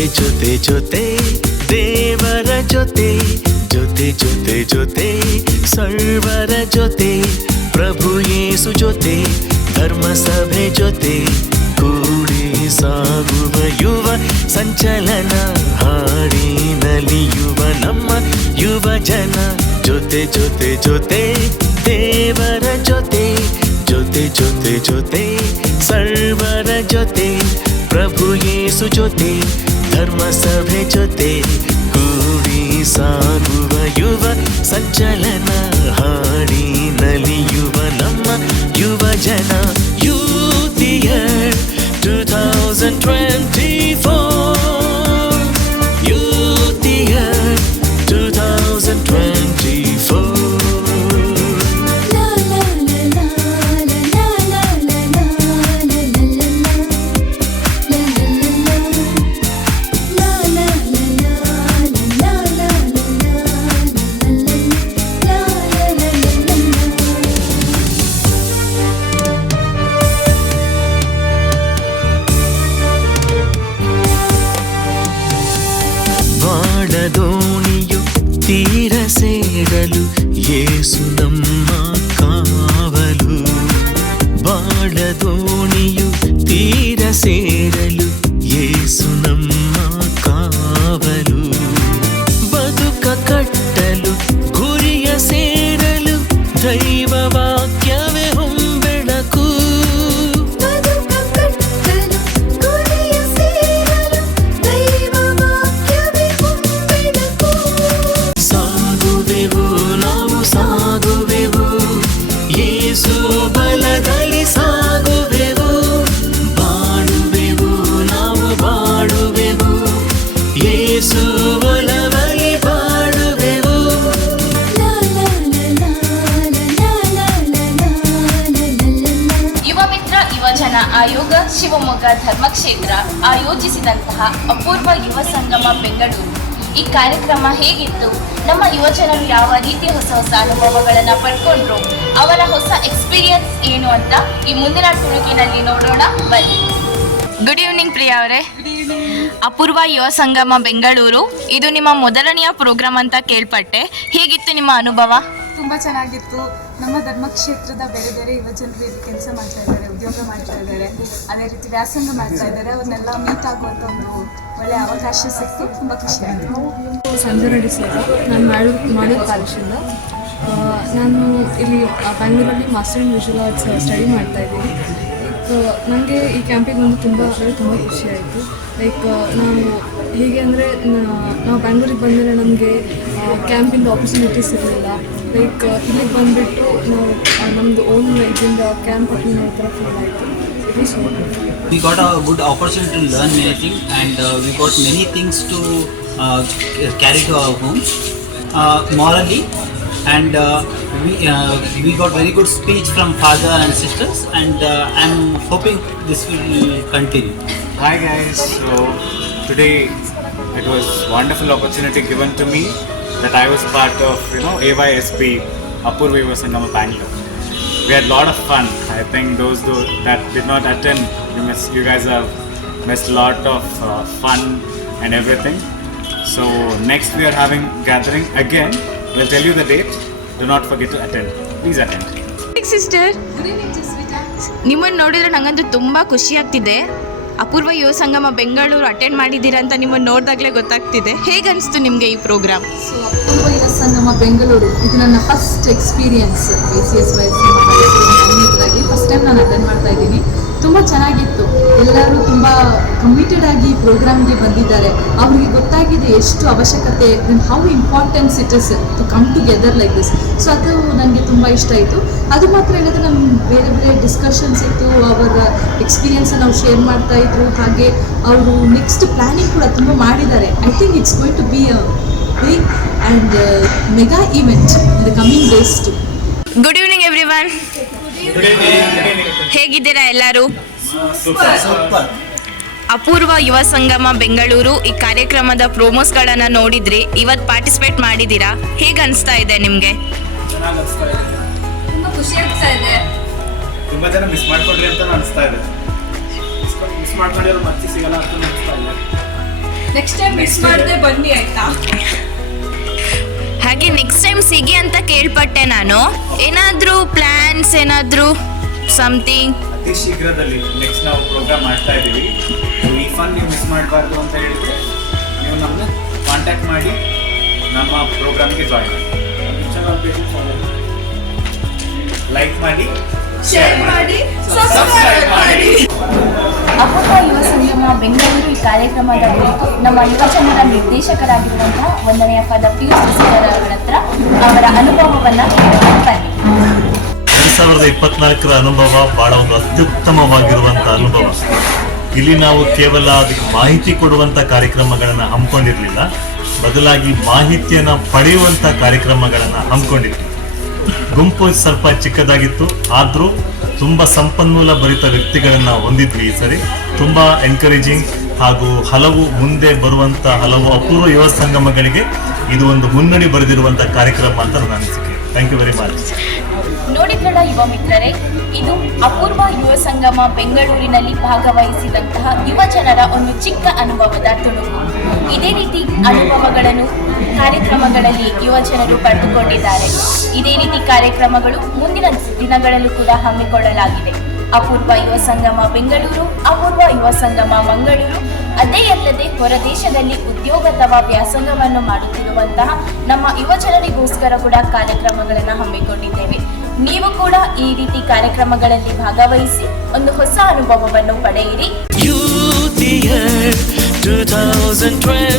ಜೊತೆ ಜೊತೆ ಜೊತೆ ದೇವರ ಜೊತೆ ಜೊತೆ ಜೊತೆ ಜೊತೆ ಸರ್ವರ ಜೊತೆ ಪ್ರಭು ಯೇಸು ಜೊತೆ ಧರ್ಮಸಭೆ ಜೊತೆ ಕೂಡಿ ಸಾಗುವ ಯುವ ಸಂಚಲನ ಹಾಡಿ ನಲಿಯುವ ನಮ್ಮ ಯುವ ಜನ ಜೊತೆ ಜೊತೆ ಜೊತೆ ದೇವರ ಜೊತೆ ಜೊತೆ ಜೊತೆ ಜೊತೆ ಸರ್ವರ ಜೊತೆ ಪ್ರಭು ಯೇಸು ಜೊತೆ ಧರ್ಮಸಭೆ ಜೊತೆ ಕೂಡಿ ಸಾಗುವ ಯುವ ಸಂಚಲನ ಹಾಡಿ ನಲಿಯುವ ನಮ್ಮ ಯುವ ಜನ ಯೂತ್ ಇಯರ್ 2024 ಯೂತ್ ಇಯರ್ 2024 ದೋಣಿಯು ತೀರ ಸೇರಲು ಯೇಸು ನಮ್ಮ ಕಾವಲು ಬಾಳ ದೋಣಿಯು ತೀರ ಸೇರಲು ಯೇಸು ನಮ್ಮ ಕಾವಲು ಬದುಕ ಕಟ್ಟಲು ಗುರಿಯ ಸೇರಲು ದೈವ ವಾಕ್ಯವೇ ಹೊಂಬೆಳಕು ಬಲದಲ್ಲಿ ಸಾಗುವೆವು ಬಾಳುವೆವು ನಾವು ಬಾಳುವೆವು ಯೇಸು ಒಲವಲಿ ಬಾಳುವೆವು ಯುವ ಮಿತ್ರ ಯುವಜನ ಆಯೋಗ ಶಿವಮೊಗ್ಗ ಧರ್ಮಕ್ಷೇತ್ರ ಆಯೋಜಿಸಿದಂತಹ ಅಪೂರ್ವ ಯುವ ಸಂಗಮ ಬೆಂಗಳೂರು ಈ ಕಾರ್ಯಕ್ರಮ ಹೇಗಿತ್ತು, ನಮ್ಮ ಯುವಜನರು ಯಾವ ರೀತಿ ಹೊಸ ಹೊಸ ಅನುಭವಗಳನ್ನು ಪಡ್ಕೊಂಡ್ರು, ಅವರ ಹೊಸ ಎಕ್ಸ್ಪೀರಿಯನ್ಸ್ ಏನು ಅಂತ ಈ ಮುಂದಿನ ತುಣುಕಿನಲ್ಲಿ ನೋಡೋಣ ಬನ್ನಿ. ಗುಡ್ ಈವ್ನಿಂಗ್ ಪ್ರಿಯಾ ಅವರೇ. ಅಪೂರ್ವ ಯುವ ಸಂಗಮ ಬೆಂಗಳೂರು ಇದು ನಿಮ್ಮ ಮೊದಲನೆಯ ಪ್ರೋಗ್ರಾಮ್ ಅಂತ ಕೇಳ್ಪಟ್ಟೆ. ಹೇಗಿತ್ತು ನಿಮ್ಮ ಅನುಭವ? ತುಂಬ ಚೆನ್ನಾಗಿತ್ತು. ನಮ್ಮ ಧರ್ಮಕ್ಷೇತ್ರದ ಬೇರೆ ಬೇರೆ ಯುವಜನರು ಇಲ್ಲಿ ಕೆಲಸ ಮಾಡ್ತಾ ಇದ್ದಾರೆ, ಉದ್ಯೋಗ ಮಾಡ್ತಾ ಇದ್ದಾರೆ, ಅದೇ ರೀತಿ ವ್ಯಾಸಂಗ ಮಾಡ್ತಾ ಇದ್ದಾರೆ. ಅವ್ರನ್ನೆಲ್ಲ ಮೀಟ್ ಆಗುವಂಥ ಒಂದು ಒಳ್ಳೆಯ ಅವಕಾಶ ಸಿಕ್ತು. ತುಂಬ ಖುಷಿ ಆಯಿತು. ಸಂಜೆ ನಡೆಸಿದ ನಾನು ಮಾಡಲ್ ಕಾಲೇಜಿಂದ ನಾನು ಇಲ್ಲಿ ಬ್ಯಾಂಗ್ಳೂರಲ್ಲಿ master in visual arts study ಮಾಡ್ತಾ ಇದ್ದೀನಿ. ನನಗೆ ಈ ಕ್ಯಾಂಪಿಗೆ ಬಂದು ತುಂಬ ಖುಷಿ ಆಯಿತು. ಲೈಕ್ ನಾವು ಹೇಗೆ ಅಂದರೆ ನಾವು ಬ್ಯಾಂಗ್ಳೂರಿಗೆ ಬಂದರೆ ನಮಗೆ ಕ್ಯಾಂಪಿಂದ ಆಪರ್ಚುನಿಟೀಸ್ ಇರಲಿಲ್ಲ. ಲೈಕ್ ಇಲ್ಲಿಗೆ ಬಂದುಬಿಟ್ಟು ನಾವು ನಮ್ಮದು ಓನ್ ಇದರಿಂದ ಕ್ಯಾಂಪ್ ಅಟೆಂಡ್ ಮಾಡೋ ಥರ ಫೀಲ್ ಆಯಿತು. We got a good opportunity to learn many things, and we got many things to carry to our home morally, and we got very good speech from father and sisters, and I'm hoping this will continue. Hi guys, so today it was wonderful opportunity given to me that I was part of AYSP Apurva Yuva Sangama Bangalore. We had a lot of fun. I think those that did not attend, you guys have missed a lot of fun and everything. So next we are having gathering again. We'll tell you the date. Do not forget to attend. Please attend. Sister, ನಿಮ್ಮನ್ನು ನೋಡಿದ್ರೆ ನಂಗಂತೂ ತುಂಬ ಖುಷಿ ಆಗ್ತಿದೆ. ಅಪೂರ್ವ ಯುವ ಸಂಗಮ Bengaluru attend ಮಾಡಿದ್ದೀರಾ ಅಂತ ನಿಮ್ಮನ್ನು ನೋಡಿದಾಗಲೇ ಗೊತ್ತಾಗ್ತಿದೆ. ಹೇಗನ್ನಿಸ್ತು ನಿಮಗೆ ಈ ಪ್ರೋಗ್ರಾಮ್? ಸೊ ಅಪೂರ್ವ ಯುವ ಸಂಗಮ ಬೆಂಗಳೂರು ಇದು ನನ್ನ first experience. BCSY first time ನಾನು ಅಟೆಂಡ್ ಮಾಡ್ತಾ ಇದ್ದೀನಿ. ತುಂಬ ಚೆನ್ನಾಗಿತ್ತು. ಎಲ್ಲರೂ ತುಂಬ ಕಮಿಟೆಡ್ ಆಗಿ ಪ್ರೋಗ್ರಾಮ್ಗೆ ಬಂದಿದ್ದಾರೆ. ಅವರಿಗೆ ಗೊತ್ತಾಗಿದೆ ಎಷ್ಟು ಅವಶ್ಯಕತೆ, how importance it is to come together like this. So ಅದು ನನಗೆ ತುಂಬ ಇಷ್ಟ ಆಯಿತು. ಅದು ಮಾತ್ರ ಹೇಳಿದ್ರೆ ನಮ್ಮ ಬೇರೆ ಬೇರೆ ಡಿಸ್ಕಷನ್ಸ್ ಇತ್ತು, ಅವರ ಎಕ್ಸ್ಪೀರಿಯನ್ಸನ್ನು ನಾವು ಶೇರ್ ಮಾಡ್ತಾ ಇದ್ರು. ಹಾಗೆ ಅವರು ನೆಕ್ಸ್ಟ್ ಪ್ಲ್ಯಾನಿಂಗ್ ಕೂಡ ತುಂಬ ಮಾಡಿದ್ದಾರೆ. I think it's going to be a big and mega event in the coming days too. Good evening everyone. ಹೇಗಿದ್ದೀರಾ ಎಲ್ಲರೂ? ಅಪೂರ್ವ ಯುವ ಸಂಗಮ ಬೆಂಗಳೂರು ಈ ಕಾರ್ಯಕ್ರಮದ ಪ್ರೋಮೋಸ್ಗಳನ್ನು ನೋಡಿದ್ರಿ, ಇವತ್ತು ಪಾರ್ಟಿಸಿಪೇಟ್ ಮಾಡಿದ್ದೀರಾ. ಹೇಗೆ ಅನಿಸ್ತಾ ಇದೆ ನಿಮಗೆ? ತುಂಬ ಖುಷಿ ಆಗ್ತಾ ಇದೆ. ತುಂಬ ಜನ ಮಿಸ್ ಮಾಡ್ಕೊಂಡ್ರಿ ಅಂತ ಅನಿಸ್ತಾ ಇದೆ. ಮಿಸ್ ಮಾಡ್ಕೊಂಡಿರೋ ಮತ್ತೆ ಸಿಗಲ್ಲ ಅಂತ ಅನಿಸ್ತಾ ಇದೆ. ನೆಕ್ಸ್ಟ್ ಟೈಮ್ ಮಿಸ್ ಮಾಡದೆ ಬನ್ನಿ ಆಯ್ತಾ. ಹಾಗೆ ನೆಕ್ಸ್ಟ್ ಟೈಮ್ ಸಿಗಿ ಅಂತ ಕೇಳ್ಪಟ್ಟೆ ನಾನು. ಏನಾದರೂ ಪ್ಲ್ಯಾನ್ಸ್, ಏನಾದರೂ ಸಮಥಿಂಗ್? ಅತಿ ಶೀಘ್ರದಲ್ಲಿ ನೆಕ್ಸ್ಟ್ ನಾವು ಪ್ರೋಗ್ರಾಮ್ ಮಾಡ್ತಾ ಇದ್ದೀವಿ. ಈ ಫನ್ ನೀವು ಮಿಸ್ ಮಾಡಬಾರ್ದು ಅಂತ ಹೇಳಿದ್ರೆ ನೀವು ನಮ್ಮನ್ನು ಕಾಂಟ್ಯಾಕ್ಟ್ ಮಾಡಿ ನಮ್ಮ ಪ್ರೋಗ್ರಾಮ್ಗೆ ಜಾಯಿನ್ ಲೈಕ್ ಮಾಡಿ, ಶೇರ್ ಮಾಡಿ, ಸಬ್ಸ್ಕ್ರೈಬ್ ಮಾಡಿ. ಅಪೂರ್ವ ಯುವ ಸಂಗಮ ಬೆಂಗಳೂರು ಈ ಕಾರ್ಯಕ್ರಮದ ಕುರಿತು ನಮ್ಮ ಯುವಜನರ ನಿರ್ದೇಶಕರಾಗಿರುವಂತಹ ಒಂದನೆಯ ಪದ ಪಿಯುಸಿ ಸರ್ ಅವರ ಹತ್ರ ಅವರ ಅನುಭವವನ್ನು ಕೇಳೋಣ ಬನ್ನಿ. 2024 ಅನುಭವ ಬಹಳ ಒಂದು ಅತ್ಯುತ್ತಮವಾಗಿರುವಂಥ ಅನುಭವ. ಇಲ್ಲಿ ನಾವು ಕೇವಲ ಅದಕ್ಕೆ ಮಾಹಿತಿ ಕೊಡುವಂಥ ಕಾರ್ಯಕ್ರಮಗಳನ್ನು ಹಮ್ಮಿಕೊಂಡಿರಲಿಲ್ಲ, ಬದಲಾಗಿ ಮಾಹಿತಿಯನ್ನು ಪಡೆಯುವಂಥ ಕಾರ್ಯಕ್ರಮಗಳನ್ನು ಹಮ್ಮಿಕೊಂಡಿದ್ವಿ. ಗುಂಪು ಸ್ವಲ್ಪ ಚಿಕ್ಕದಾಗಿತ್ತು, ಆದರೂ ತುಂಬ ಸಂಪನ್ಮೂಲ ಭರಿತ ವ್ಯಕ್ತಿಗಳನ್ನು ಹೊಂದಿದ್ವಿ. ಈ ಸರಿ ತುಂಬ ಎನ್ಕರೇಜಿಂಗ್ ಹಾಗೂ ಹಲವು ಮುಂದೆ ಬರುವಂಥ ಹಲವು ಅಪೂರ್ವ ಯುವ ಸಂಗಮಗಳಿಗೆ ಇದು ಒಂದು ಮುನ್ನಡಿ ಬರೆದಿರುವಂಥ ಕಾರ್ಯಕ್ರಮ ಅಂತ ನನ್ನ ಅನಿಸಿಕೆ. Thank you very much. ನೋಡಿದ್ರಲ್ಲ ಯುವ ಮಿತ್ರರೇ, ಇದು ಅಪೂರ್ವ ಯುವ ಸಂಗಮ ಬೆಂಗಳೂರಿನಲ್ಲಿ ಭಾಗವಹಿಸಿದಂತಹ ಯುವ ಜನರ ಒಂದು ಚಿಕ್ಕ ಅನುಭವದ ತುಣುಕು. ಇದೇ ರೀತಿ ಅನುಭವಗಳನ್ನು ಕಾರ್ಯಕ್ರಮಗಳಲ್ಲಿ ಯುವ ಜನರು ಪಡೆದುಕೊಂಡಿದ್ದಾರೆ. ಇದೇ ರೀತಿ ಕಾರ್ಯಕ್ರಮಗಳು ಮುಂದಿನ ದಿನಗಳಲ್ಲೂ ಕೂಡ ಹಮ್ಮಿಕೊಳ್ಳಲಾಗಿದೆ. ಅಪೂರ್ವ ಯುವ ಸಂಗಮ ಬೆಂಗಳೂರು, ಅಪೂರ್ವ ಯುವ ಸಂಗಮ ಮಂಗಳೂರು, ಅದೇ ಅಲ್ಲದೆ ಹೊರದೇಶದಲ್ಲಿ ಉದ್ಯೋಗ ಅಥವಾ ವ್ಯಾಸಂಗವನ್ನು ಮಾಡುತ್ತಿರುವಂತಹ ನಮ್ಮ ಯುವ ಜನರಿಗೋಸ್ಕರ ಕೂಡ ಕಾರ್ಯಕ್ರಮಗಳನ್ನು ಹಮ್ಮಿಕೊಂಡಿದ್ದೇವೆ. ನೀವು ಕೂಡ ಈ ರೀತಿ ಕಾರ್ಯಕ್ರಮಗಳಲ್ಲಿ ಭಾಗವಹಿಸಿ ಒಂದು ಹೊಸ ಅನುಭವವನ್ನು ಪಡೆಯಿರಿ. Youth Year 2020